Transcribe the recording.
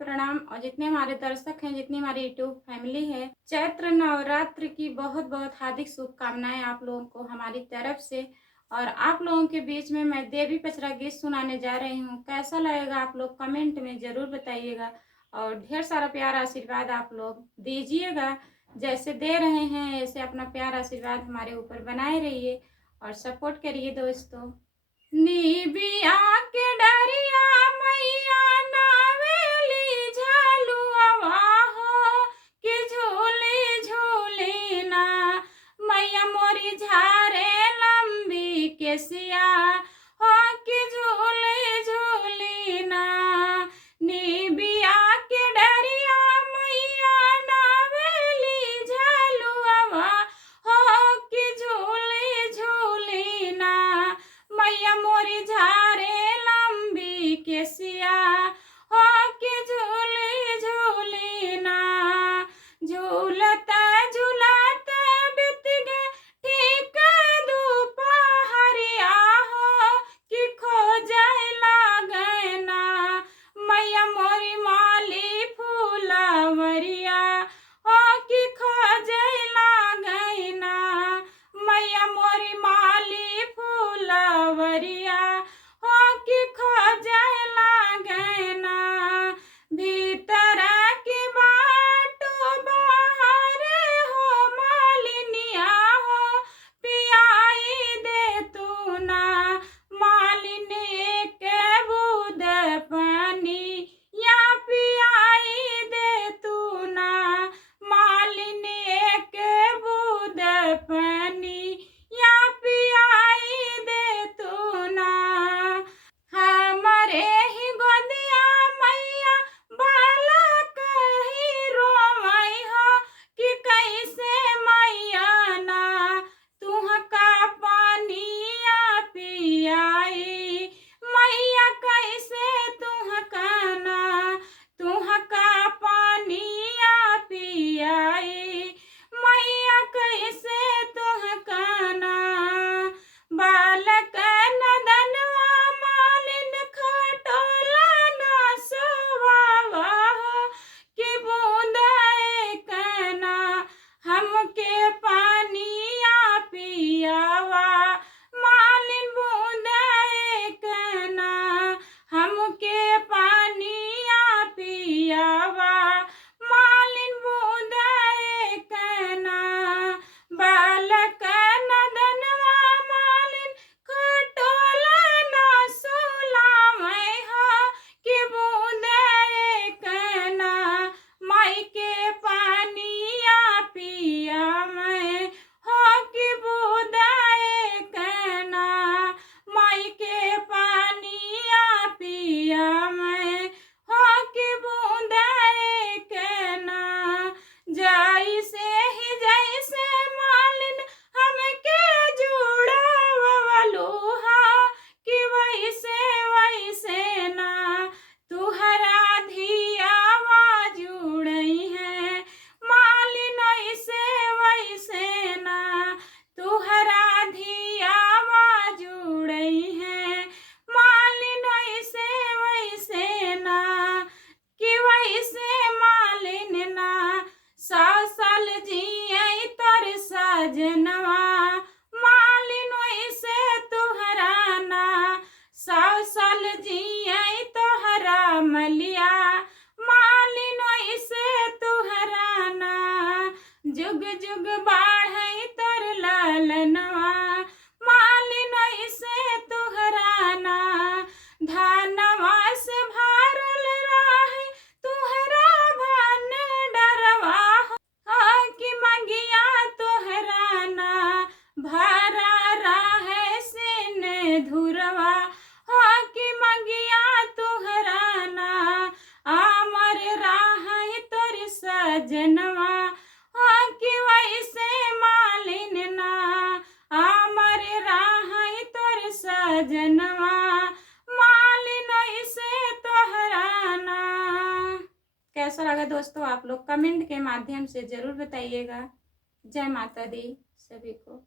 प्रणाम। और जितने हमारे दर्शक हैं, जितनी हमारी यूट्यूब फैमिली है, चैत्र नवरात्र की बहुत बहुत हार्दिक शुभकामनाएं आप लोगों को हमारी तरफ से। और आप लोगों के बीच में मैं देवी पचरा गीत सुनाने जा रही हूँ। कैसा लगेगा आप लोग कमेंट में जरूर बताइएगा और ढेर सारा प्यार आशीर्वाद आप लोग दीजिएगा। जैसे दे रहे हैं ऐसे अपना प्यार आशीर्वाद हमारे ऊपर बनाए रहिए और सपोर्ट करिए दोस्तों। निबिया के डरिया मैया नावेली झलुआ हो कि झूली झूली ना, मैया मोरी झारे लंबी केसिया हो कि झूली झूली ना। निबिया के डरिया मैया नावेली झलुआ हो कि झूली झूली ना, मैया मोरी झारे लंबी केसिया हो कि झूली झूली ना। झूलता झूलता बीत गए ठीक दोपहरिया हो कि खो जाए लागै ना, मैया मोरी माली फूलवरिया हो कि खो जाए लागै ना, मैया मोरी माली फूलवरिया हो कि खो जाए लागै ना। भीतर की बाटो बाहर हो मालिनिया हो पियाई दे तू ना, मालिनी के बूंद पानी या पियाई दे तू ना, मालिनी के बूंद पानी या पियाई दे तू ना। हमारे ही गोदिया मैया बालक ही रोवई हो कि कैसे मैया ना तुहका पानिया पियाई, मैया कैसे तुहका ना तुहका पानिया पियाई, मैया कैसे तुहका ना। बालक नदनवा मालिन खटोला ना सोवावा हो कि बूंद एक ना, हमके पानिया पियावा मालिन बूंद एक ना, हमके पानिया पियावा मालिन बूंद एक ना। बालक नदनवा मालिन खटोला ना सोलावै हो कि बूंद एक ना, माई के पानिया पियावै हो कि बूंद एक ना, माई के पानिया पियावै हो कि बूंद एक ना। जैसे ही जैसे मालिन हमके जुड़ावलू हा कि वैसे वैसे ना तुहरा धियावा जुड़ई है, मालिन ऐसे वैसे ना तुहरा धियावा जुड़ई है, मालिन ऐसे वैसे ना कि वैसे मालिन ना। 100 साल जियई तोर सजनवा मालिन ऐसे तुहरा ना, 100 साल जियई तोहरा मलिया मालिन ऐसे तुहरा ना। जुग जुग बाढ़ई तोर लालनवा मालिन ऐसे तुहरा ना। धनवा से भरल रहे तुहरा भंडरवा हो कि मंगिया तुहरा ना, भरा रहे सिंदूरवा हो कि मंगिया तुहरा ना। अमर रहे तोर सजनवा हो कि वैसे मालिन ना, अमर रहे तोर सजनवा मालिन ऐसे तोहरा ना। कैसा लगा दोस्तों आप लोग कमेंट के माध्यम से जरूर बताइएगा। जय माता दी सभी को।